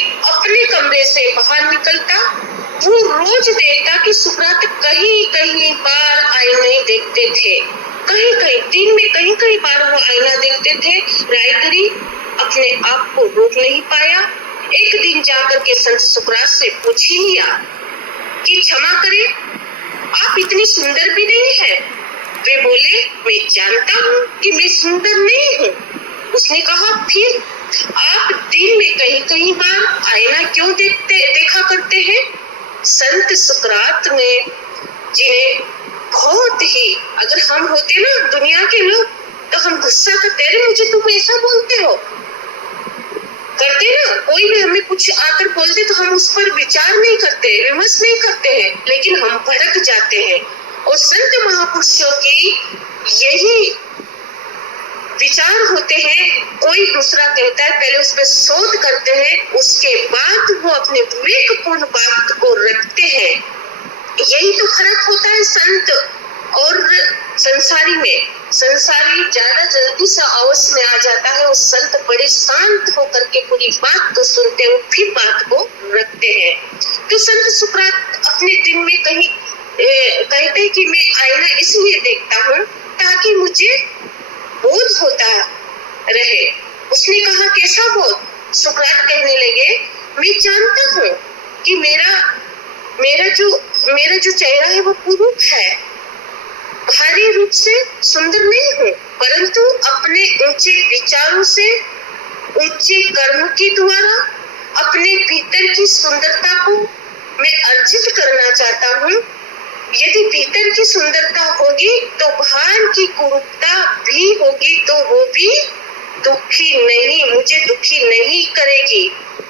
अपने कमरे से बाहर निकलता, वो रोज देखता कि सुकरात कहीं कहीं बार आईने देखते थे, कहीं कहीं दिन में कहीं कहीं बार वो आईना देखते थे। रायगिरी अपने आप को रोक नहीं पाया। एक दिन जाकर के संत सुकरात से पूछ ही लिया कि क्षमा करें, आप इतनी सुंदर भी नहीं है। वे बोले, मैं जानता हूँ कि मैं सुंदर नहीं हूँ। उसने कहा, फिर आप दिन में कहीं कहीं बार आईना क्यों देखा करते हैं? संत सुकरात ने, जिन्हें बहुत ही, अगर हम होते ना दुनिया के लोग तो हम गुस्सा करते, अरे मुझे तुम ऐसा बोलते हो, करते ना, कोई भी हमें कुछ आकर बोल दे तो हम उस पर विचार नहीं करते, विमर्श नहीं करते हैं, लेकिन हम भड़क जाते हैं। और संत महापुरुषों की यही विचार होते हैं। कोई दूसरा कहता है, पहले उस पर शोध करते हैं, उसके बाद वो अपने विवेकपूर्ण बात को रखते हैं। यही तो फर्क होता है संत और संसारी में। संसारी ज्यादा जल्दी से आवेश में आ जाता है, और संत बड़े शांत होकर के पूरी बात को सुनते हैं, फिर बात को रखते हैं। तो संत सुकरात अपने दिन में कहीं कहते हैं कि मैं आईना इसलिए देखता हूँ ताकि मुझे बोध होता रहे। उसने कहा, कैसा बोध? सुकरात कहने लगे, मैं जानता हूँ कि मेरा जो चेहरा है वो कुरूप है, भारी रूप से सुंदर नहीं हूँ, परंतु अपने ऊंचे विचारों से, ऊंचे कर्म के द्वारा अपने भीतर की सुंदरता को मैं अर्जित करना चाहता हूँ। यदि भीतर की सुंदरता होगी तो बाहर की कुरूपता भी होगी, तो वो भी मुझे दुखी नहीं करेगी।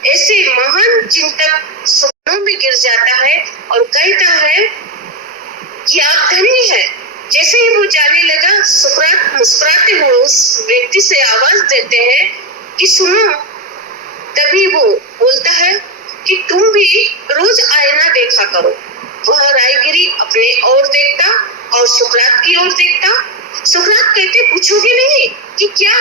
ऐसे महान चिंतक स्वप्नों में गिर जाता है और कहता है कि आप धन्य है। जैसे ही वो जाने लगा, सुकरात मुस्कुराते हुए उस व्यक्ति से आवाज देते हैं कि सुनो। तभी वो बोलता है कि तुम भी रोज आईना देखा करो। वह रायगिरी अपने ओर देखता और सुकरात की ओर देखता। सुकरात कहते, पूछोगे नहीं कि क्या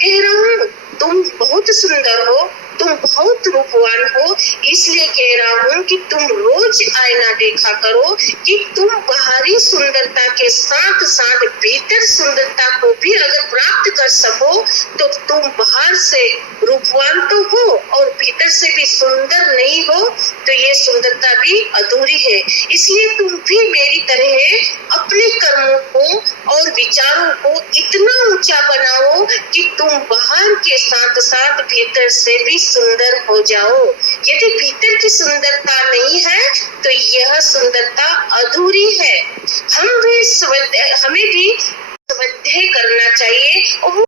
कह रहा हूँ? तुम बहुत सुंदर हो, तुम बहुत रूपवान हो, इसलिए कह रहा हूँ कि तुम रोज आईना देखा करो कि तुम बाहरी सुंदरता के साथ साथ भीतर सुंदरता को भी अगर प्राप्त कर सको तो तुम बाहर से रूपवान तो हो और भीतर से भी सुंदर नहीं हो, तो ये सुंदरता भी अधूरी है। इसलिए तुम भी मेरी तरह अपने कर्मों को और विचारों को इतना ऊंचा बनाओ कि तुम बाहर के साथ साथ भीतर से भी सुंदर हो जाओ। यदि भीतर की सुंदरता नहीं है तो यह सुंदरता अधूरी है। हमें भी स्वाध्याय करना चाहिए। और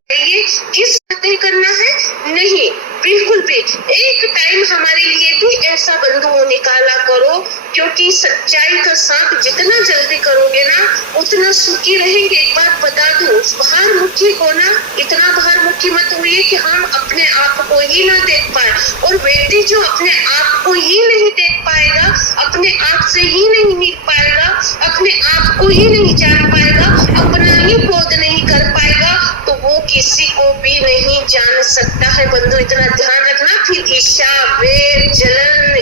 किस स्वाध्याय करना है? नहीं, बिल्कुल भी एक टाइम हमारे लिए भी ऐसा बंधुओं निकाला करो, क्योंकि सच्चाई का साथ जितना जल्दी करोगे ना उतना सुखी रहेंगे। एक बात बता दूं, बाहर मुखी होना, इतना बाहर मुखी मत होइए कि हम अपने आप को ही ना देख पाए। और व्यक्ति जो अपने आप को ही नहीं देख पाएगा, अपने आप से ही नहीं मिल पाएगा, अपने आप को ही नहीं जान पाएगा, अपना ही बोध नहीं कर पाएगा, तो वो किसी को भी नहीं जान सकता है। बंधु, इतना ध्यान रखना। फिर ईर्ष्या, वैर, जलन,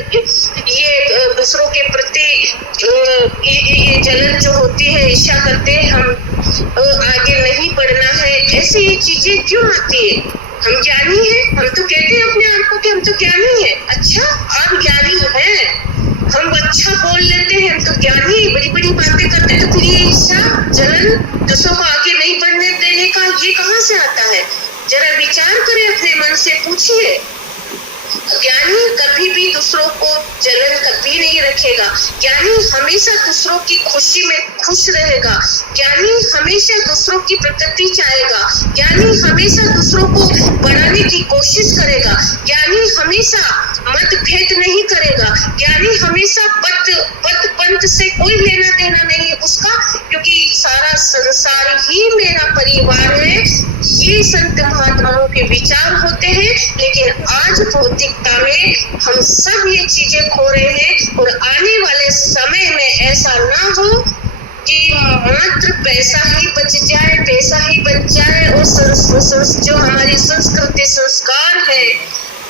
ये दूसरों के प्रति ये जलन जो होती है, ईर्ष्या करते हैं, हम आगे नहीं बढ़ना है, ऐसी चीजें क्यों आती है? हम ज्ञानी हैं, हम तो कहते हैं अपने आप को कि हम तो ज्ञानी हैं। अच्छा, आप ज्ञानी हैं, हम अच्छा बोल लेते हैं, हम तो ज्ञानी, बड़ी बड़ी बातें करते, तो फिर ये ईर्ष्या, जलन, दूसरों को आगे नहीं बढ़ने देने का ये कहाँ से आता है? जरा विचार करें, अपने मन से पूछिए। ज्ञानी कभी भी दूसरों को जलन कभी नहीं रखेगा। ज्ञानी हमेशा दूसरों की खुशी में खुश रहेगा। ज्ञानी हमेशा दूसरों की प्रगति चाहेगा। ज्ञानी हमेशा दूसरों को बढ़ाने की कोशिश करेगा। ज्ञानी हमेशा मतभेद नहीं करेगा। ज्ञानी हमेशा पद पंथ से कोई लेना देना नहीं है उसका, क्योंकि सारा संसार ही मेरा परिवार है। ये संत महात्माओं के विचार होते हैं। लेकिन आज भौतिकता में हम सब ये चीजें खो रहे हैं, और आने वाले समय में ऐसा ना हो कि मात्र पैसा ही बच जाए, पैसा ही बच जाए, और जो हमारी संस्कृति संस्कार है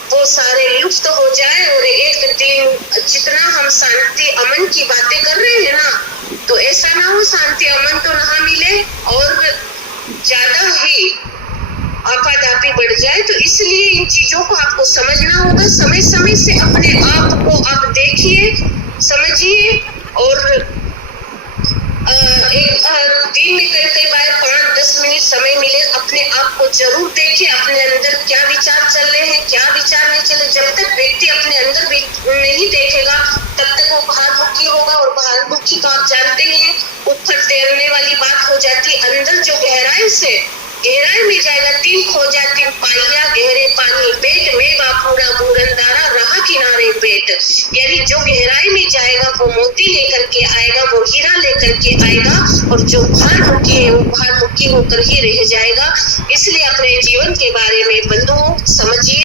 वो सारे लुप्त दुरुस्त हो जाए और एक दिन जितना हम शांति अमन की बातें कर रहे हैं ना, तो ऐसा ना हो शांति अमन तो ना मिले और ज्यादा ही आपाधापी बढ़ जाए। तो इसलिए इन चीजों को आपको समझना होगा। समय समय से अपने आप को आप देखिए, समझिए और एक दिन में कई बार 5-10 मिनट समय मिले, अपने आप को जरूर देखिए, अपने अंदर क्या विचार चल रहे हैं, क्या विचार नहीं चल रहे। जब तक व्यक्ति अपने अंदर भी नहीं देखेगा तब तक वो बाहरमुखी होगा, और बाहरमुखी तो आप जानते ही हैं, ऊपर तैरने वाली बात हो जाती। अंदर जो गहराई में जाएगा, 3 खोजा 3 पाइया गहरे पानी पेट में बापूरा बूरंदारा रहा किनारे पेट। यानी जो गहराई में जाएगा वो मोती लेकर के आएगा, वो हीरा लेकर के आएगा, और जो बाहरमुखी है वो बाहरमुखी होकर ही रह जाएगा। इसलिए अपने जीवन के बारे में बंधुओं समझिए।